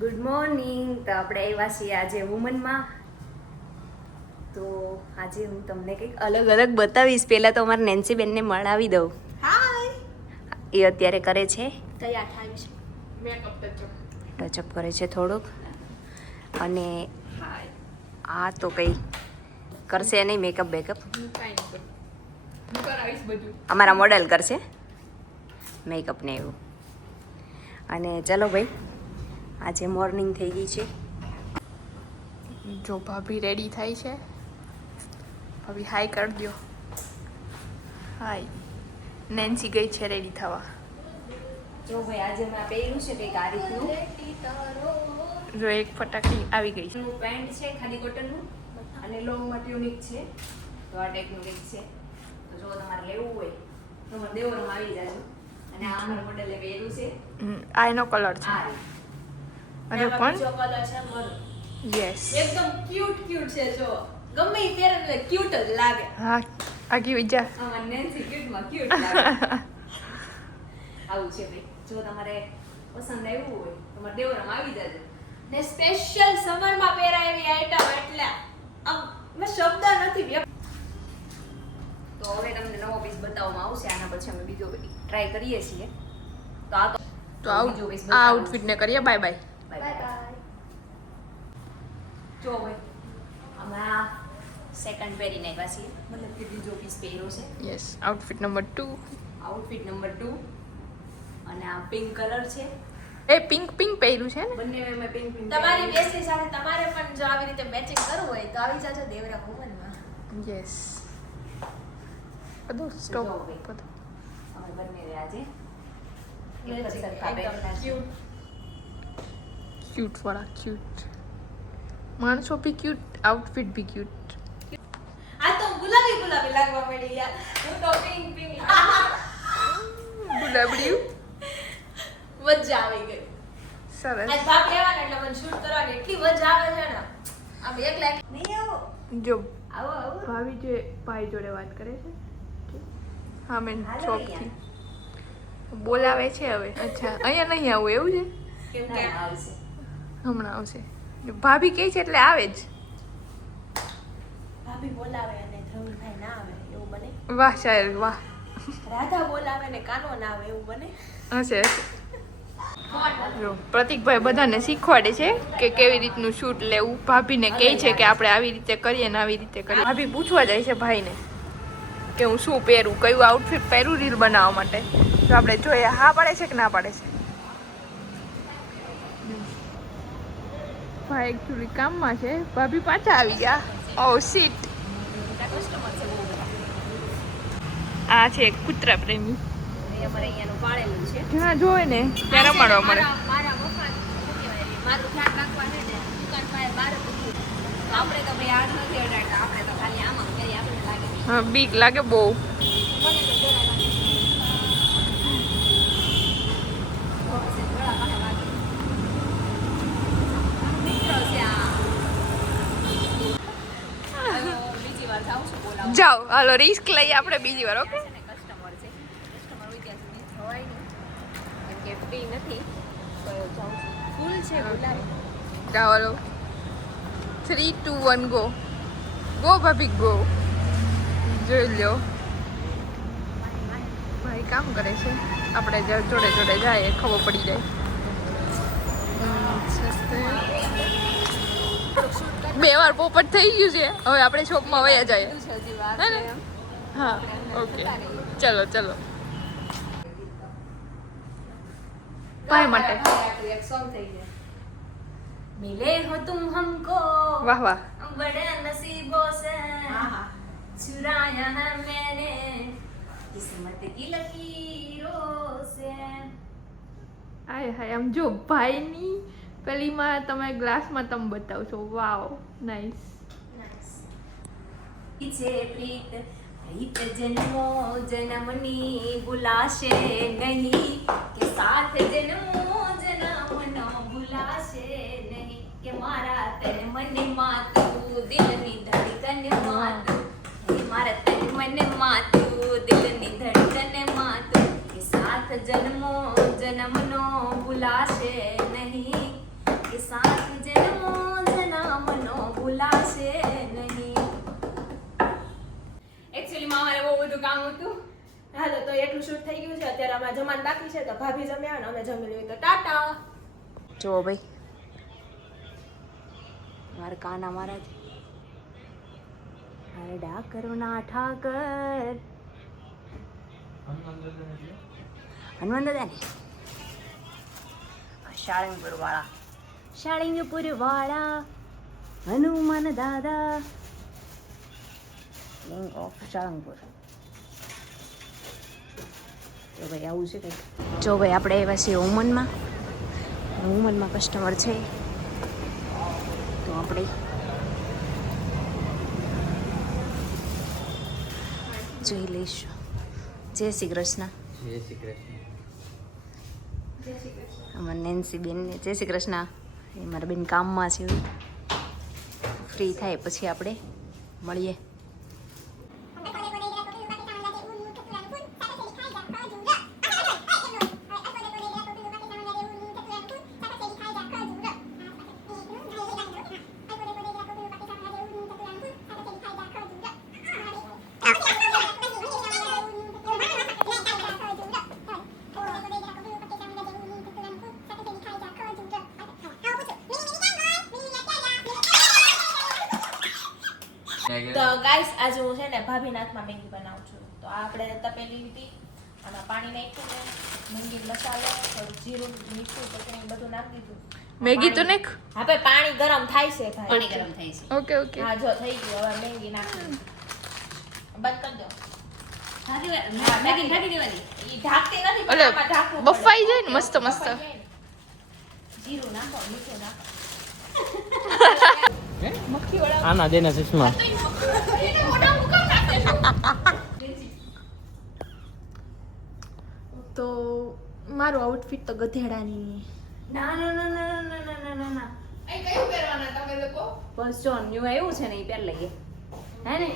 Good morning. તો આપણે આવ્યા છીએ આજે વુમનમાં. તો આજે હું તમને કંઈક અલગ અલગ બતાવીશ. પહેલાં તો અમારા નેન્સી બેનને મળાવી દઉં. હાય. એ અત્યારે કરે છે તૈયાર થાય છે. મેકઅપ ટચઅપ કરે છે થોડુંક. અને આ તો કંઈ કરશે નહીં મેકઅપ બેકઅપ. હું કરાવીશ બધું. અમારા મોડેલ કરશે મેકઅપ ને એવું. અને ચલો ભાઈ, આજે મોર્નિંગ થઈ ગઈ છે. જો ભાભી રેડી થાય છે. ભાભી હાય કરી દો. હાય. નેન્સી ગઈ છે રેડી થવા. જો ભાઈ, આજે મેં પહેર્યું છે કંઈક આ રીતનું. જો એક ફટાકડી આવી ગઈ છે. પેન્ટ છે ખાદી કોટનનું અને લોંગમાં ટ્યુનિક છે. તો આ ટાઈપનું કંઈક છે. તો જો તમારે લેવું હોય તો મારા દેવરમાં આવી જાજો. અને આ અમારા મોડેલે પહેર્યું છે આ એનો કલર છે. આ રીત. અરે પણ બીજો કલર છે મરૂન. યસ. એકદમ ક્યુટ છે. જો ગમે ઈ પહેરે એટલે ક્યુટ જ લાગે. હા આગી વિજા. આમાં નેન્સી ક્યુટમાં ક્યુટ લાગે. આવું છે ભાઈ. જો તમારે પસંદ આવ્યું હોય તો મારા દેવરમાં આવી જાજો. ને સ્પેશિયલ સમરમાં પહેરાય એવી આઈટમ એટલે આમ મેં શબ્દ નથી વ્યક્ત. તો હવે તમને નવો પીસ બતાવવામાં આવશે. આના પછી અમે બીજો ટ્રાય કરીએ છીએ. તો આ તો બીજો piece આ બતાવું. આઉટફિટ ને કરીએ બાય બાય. Bye bye. જો ભાઈ, અમે આ સેકન્ડ પહેરીને આવ્યા છીએ. મતલબ કે બીજો પીસ પહેર્યો છે. Yes. Outfit number 2. Outfit number 2. અને આ પિંક કલર છે. એ પિંક પહેર્યું છે ને. બંને મેં પિંક તમારી બેસ્ટી સાથે તમારે પણ જો આવી રીતે મેચિંગ કરવું હોય તો આવી જાજો દેવરા વુમનમાં. યસ. બધું સ્ટોપ જો ભાઈ. બધું. અમે બંને આજે એક જ Matching, સરખા એકદમ પહેરેલા છે. cute. ક્યુટ વાળા ક્યુટ. માણસો બી ક્યુટ, આઉટફિટ બી ક્યુટ. આ તો ગુલાબી લાગવા મળી યાર. હું તો પિંક ગુલાબડી મજા આવી ગઈ. સરસ. આજ બાપ લેવાના એટલે મને શૂટ કરવાની એટલી મજા આવે છે ને. આમ એકલા નહીં આવો. જો આવો આવો. ભાભી જે ભાઈ જોડે વાત કરે છે. હા મેં હાલો ચોકથી બોલાવે છે હવે. અચ્છા અહીંયા નહીં આવું એવું છે. કેમ ના, કે ના, આવશે. હમણાં આવશે. ભાભી કહે છે એટલે આવે જ. ભાભી બોલાવે અને ધ્રુવભાઈ ના આવે એવું બને. વાહ શાયર વાહ. રાધા બોલાવે ને કાનો ના આવે એવું બને. હશે હશે. જો પ્રતિકભાઈ બધાને શીખવાડે છે કે કેવી રીતનું શૂટ લેવું. ભાભીને કહે છે કે આપણે આવી રીતે કરીએ ને આવી રીતે કરીએ. ભાભી પૂછવા જાય છે ભાઈને કે હું શું પહેરું, કયું આઉટફિટ પહેરું રીલ બનાવવા માટે. તો આપણે જોઈએ હા પાડે છે કે ના પાડે છે. ભાઈ એકચ્યુઅલી કામમાં છે. ભાભી પાછા આવી ગયા. ઓ સીટ. આ છે કૂતરા પ્રેમી. એ અમારે અહીંયાનું પાળેલું છે. જ્યાં જોવે ને ત્યાં રમાડવા મળે. મારા મફત શું કહેવાય મારું ધ્યાન રાખવા છે ને દુકાન પાસે બહાર જ ઊભું. તો આપણે તો ભાઈ આજ નથી અડાડતા. આપણે તો ખાલી આમાં કરીએ. આપણે લાગે નહીં. હા બીક લાગે બહુ. મને તો જરાય લાગે. ગળા પાસે વાગે. મિત્રો છે આ. હવે બીજી વાર જાઉં છું બોલાવવા. જાઓ હાલો રિસ્ક લઈએ આપણે બીજી વાર. ઓકે. છે ને કસ્ટમર છે. કસ્ટમર હોય ત્યાં સુધી જવાય નહીં. કેમ કે ફ્રી નથી. તો જાઉં છું. ફૂલ છે બોલાવે. જાઓ હાલો. 3 2 1 ગો. ગો ભાભી ગો. જોઈ લ્યો ભાઈ કામ કરે છે. આપણે જોડે જોડે જાય ખબર પડી જાય. બે વાર પોપટ થઈ ગયું છે. હવે આપણે શોપમાં વયા જાય. હજી વાર હે છે ને? એમ. હા ઓકે ચલો ચલો. ભાઈ માટે એક સોંગ થઈ ગયું. મિલે હો તુમ હમકો વાહ વાહ. बड़े नसीबों से આહા. चुराया है मैंने किस्मत की लकीरों से. હાય હાય આમ જો ભાઈની પેલીમાં તમે ગ્લાસમાં તમે બતાવશો. વાવ નાઈસ. पीछे प्रीत प्रीत जन्मो जन्मनी बुलाशे नहीं के साथ जन्मो जन्मनो बुलाशे नहीं के मारा तन मन मातू दिलनी धड़कन मातू हे मारा तन मन मातू दिलनी धड़कन मातू के साथ जन्मो जन्मनो बुलाशे नहीं के સાથ જન્મો જન્મનો ભૂલાશે નહીં. એકચ્યુઅલીમાં અમારે બહુ બધું કામ હતું. હાલો તો એટલું શૂટ થઈ ગયું છે. અત્યારે અમારે જમવાનું બાકી છે તો ભાભી જમ્યા અને અમે જમી લઈએ તો ટાટા. જો ભાઈ મારા કાના મહારાજ અરે ડાકરના ઠાકર હનુમાન દાદા ને શાળંગપુર વાળા હનુમાન દાદા કિંગ ઓફ શાળંગપુર. તો ભાઈ આવું છે કંઈક. જો ભાઈ આપણે આવ્યા છીએ વુમનમાં કસ્ટમર છે તો આપણે જોઈ લઈશું. જય શ્રી કૃષ્ણ. અમારા નેન્સી બેન જય શ્રી કૃષ્ણ. એ મારા બેન કામમાં છે. ફ્રી થાય પછી આપણે મળીએ. તો ગાઈસ આજે હું છે ને ભાભીના હાથમાં મેગી બનાવું છું. તો આ આપણે તપેલી લીધી, આમાં પાણી નાખ્યું ને મેગી મસાલો, થોડું જીરું, મીઠું, પછી બધું નાખી દીધું. મેગી તો નાખ. હા ભાઈ પાણી ગરમ થાય છે ભાઈ. પાણી ગરમ થાય છે. Okay okay. હા જો થઈ ગયું. હવે મેગી નાખી બંધ કરી દો. મેગી ઢાંકી દેવાની. ઈ ઢાંકતી નથી પણ ઓલે આમાં ઢાંકવું બફાઈ પડે. જાય ને મસ્ત મસ્ત. બફાઈ જાય ને. જીરું નાખો, મીઠું નાખો. મક્ખી વાળા આના દેના ચશ્મા તો મારું આઉટફિટ તો ગધેડાની. ના ના ના ના ના ના ના ના ના. અહીં કયું પહેરવાના તમે લોકો? બસ જો ન્યુ આવ્યું છે ને એ પહેર લઈએ હે ને.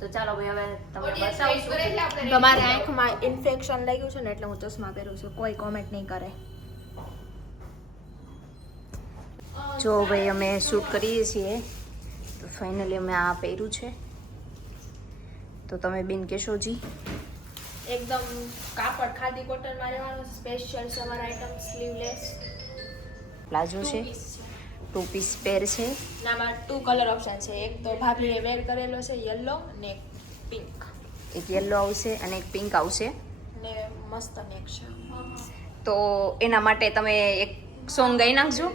તો ચાલો ભાઈ હવે તમને બતાવશું. તમારી આંખમાં ઇન્ફેક્શન લાગ્યું છે ને એટલે હું ચશ્મા પહેરું છું. કોઈ કોમેન્ટ નહીં કરે. જો ભાઈ અમે શૂટ કરીએ છીએ તો ફાઇનલી અમે આ પહેર્યું છે. તો તમે બેન કહેશો જી. એકદમ કાપડ ખાદી કોટનમાં રહેવાનું. Special summer item, sleeveless palazzo છે, 2 પીસ પેર છે. નામાં 2 કલર ઓપ્શન છે. એક તો ભાભીએ વેર કરેલો છે યલો ને એક પિંક એક યલો આવશે અને એક પિંક આવશે. ને મસ્ત નેક છે. તો એના માટે તમે એક સોંગ ગાઈ નાખજો.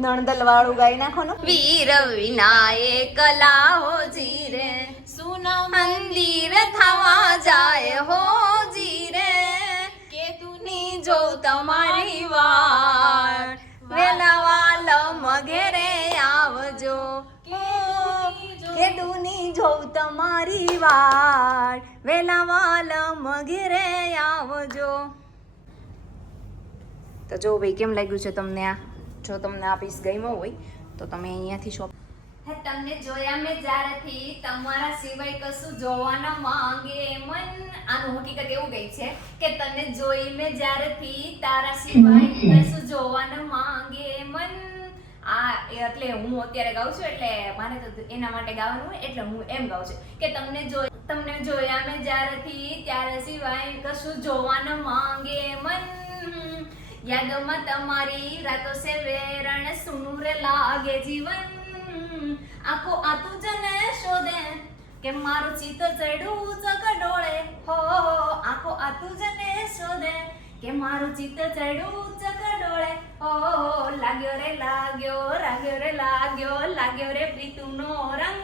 નણદલ વાળું ગાઈ નાખો ને. વીર વિનાયક લાહો જીરે સુના મંદિર થવા જાય હો જીરે કે તું ની જો તમારી વાળ વેલા વાલમ ઘેરે આવજો કે દુની જો તમારી વાળ વેલા વાલમ ઘેરે આવજો. તો જો ભાઈ કેમ લાગ્યું છે તમને આ. જો તમને આ પીસ ગમ્યો હોય તો તમે અહીંયાથી શોપ. હે તમને જોયા મેં જ્યારેથી તમારા સિવાય કશું જોવા ન માંગે મન. આનું હકીકત એવું ગઈ છે કે તને જોઈ મેં જ્યારેથી તારા સિવાય કશું જોવા ન માંગે મન. આ એટલે હું અત્યારે ગાઉં છું એટલે મારે તો એના માટે ગાવાનું હોય એટલે હું એમ ગાઉં છું કે તમને જોયા મેં જ્યારેથી ત્યારે સિવાય કશું જોવા ન માંગે મન. યાદોમાં તમારી રાતો સે વેરણ સુનું રે લાગે જીવન. આખો આતું જને શોધે કે મારું ચિત્ત ચડ્યું ચકડોળે હો. આખો આતું જને શોધે કે મારું ચિત્ત ચડ્યું ચકડોળે હો. લાગ્યો રે લાગ્યો લાગ્યો રે લાગ્યો લાગ્યો રે પ્રીતુનો રંગ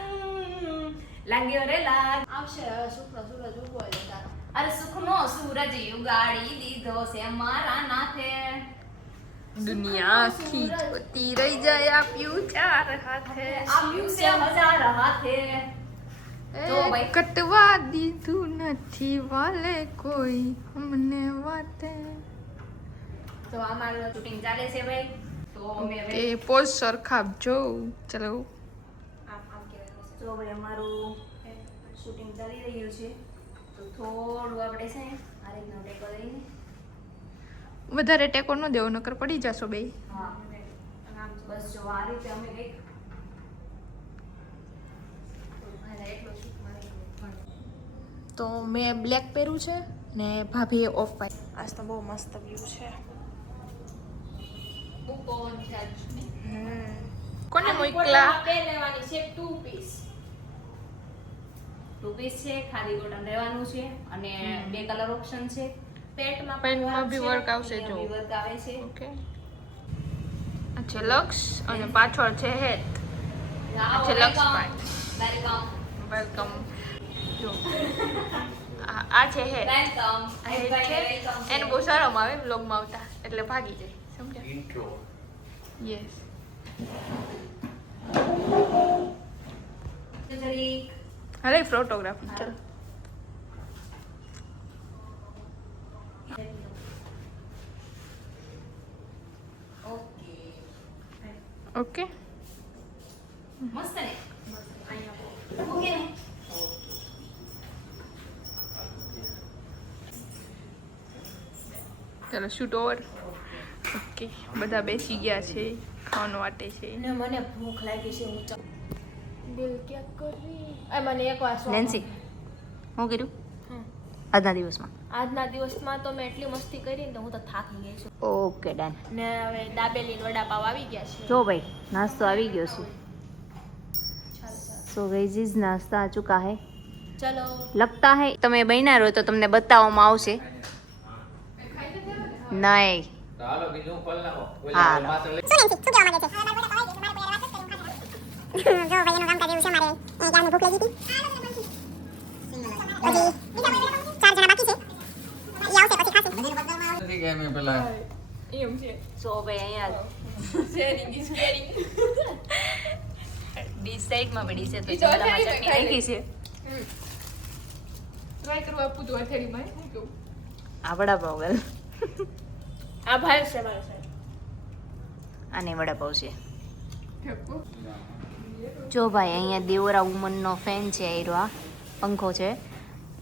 લાગ્યો રે આવશે હવે સુખનો સૂરજ ઉગવો એટલે તારો. અરે સુખનો સૂરજ ઉગાડી દીધો છે મારા નાથે. દુનિયા આખી જોતી રહી જાય આપ્યું ચાર હાથે. આપ્યું છે 1000 હાથે. તો ભાઈ કટવા દીધું નથી વાલે કોઈ અમને વાતે. તો અમારું શૂટિંગ ચાલે છે ભાઈ. તો અમે હવે એ પોઝ સરખાબ જો. ચલો આમ કહેવાય. તો ભાઈ અમારું શૂટિંગ ચાલી રહ્યું છે તો થોડું આપણે છે આ રીતનું ટેકો લઈને વધારે ટેકો ન દેવો નકર પડી જશો બે. હા બસ જો આ રીતે અમે કંઈક એટલો શૂટ મારી તો મેં બ્લેક પહેર્યું છે ને ભાભીએ ઓફ વ્હાઈટ. આજ તો બહુ મસ્ત વ્યૂ છે. કોને મોકલા લેવાની છે 2 પીસ. 2 પીસ છે, ખાલી કોટન રહેવાનું છે અને 2 કલર ઓપ્શન છે. પેન્ટમાં બી વર્ક આવશે જો. વર્ક આવે છે. ઓકે આ છે લક્ષ અને પાછળ છે હેત. આ છે લક્ષ પાર્ટ. વેલકમ. જો આ છે હેત. વેલકમ. આ હેત છે. એને બહુ શરમ આવે વ્લોગમાં આવતા એટલે ભાગી જાય. સમજ્યા? Intro yes. જરીક અરે ફોટોગ્રાફી ચલો. ઓકે. ઓકે મસ્ત ને? ઓકે ને? ચલો શૂટ ઓવર. ઓકે બધા બેસી ગયા છે, ખાવાનું વાટે છે. ને મને ભૂખ લાગી છે. હું દિલ ક્યાં કરી મને એકવાર નેન્સી હું કીધું આજના દિવસમાં આજના દિવસમાં તો મેં એટલી મસ્તી કરી ને તો હું તો થાકી ગઈ છું. Okay done. ને હવે દાબેલી વડાપાવ આવી ગયા છે. જો ભાઈ નાસ્તો આવી ગયો છે. સો વેજીસ નાસ્તા આ ચુકા હે. ચલો લગતા હે તમે બન્યા રહો તો તમને બતાવવામાં આવશે. નહીં. હાલો બીજું ખોલ નાખો. હા. પાછળ જો ભાઈ એનું કામ કરી છે મારે એ જાને ભૂખ લાગી હતી પછી 4 જણા બાકી છે ઈ આવશે પછી ખાશે નથી કે મેં પેલા એમ છે. સો ભાઈ અહીંયા શેરિંગ ઇઝ કેરિંગ. ડીશ સાઈડમાં પડી છે તો ઈ જો ચમચામાં અથાડી ચટણી નાખી છે. ટ્રાય કરવા આપું તો અથેરીમાં શું કહું. આ વડાપાવ ગલ આ ભાઈ છે મારો સાહેબ. અને વડાપાવ છે. ઠેકો. જો ભાઈ અહીંયા દેવરા વુમનનો ફેન છે એરો આ પંખો છે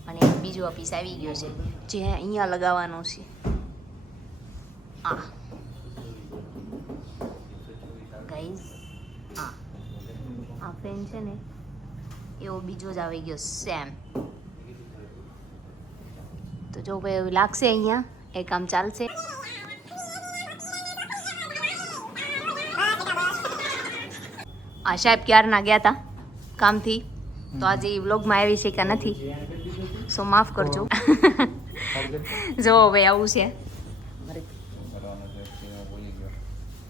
અને બીજો આ પીસ આવી ગયો છે જે અહીંયા લગાવવાનો છે. આ ગાઈઝ આ ફેન છે ને એવો બીજો જ આવી ગયો સેમ. તો જો ભાઈ એવું લાગશે અહીંયા એ કામ ચાલશે. આ સાહેબ ક્યારના ગયા હતા કામથી તો આજે એ વ્લોગમાં આવી શક્યા નથી સો માફ કરજો. જો ભાઈ આવું છે.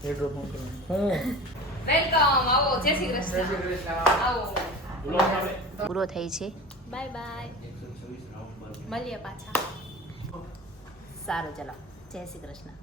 વેલકમ. આવો જય શ્રી કૃષ્ણ. આવો પૂરો થઈ છે. Bye bye. મળીએ પાછા. સારું ચલો જય શ્રી કૃષ્ણ.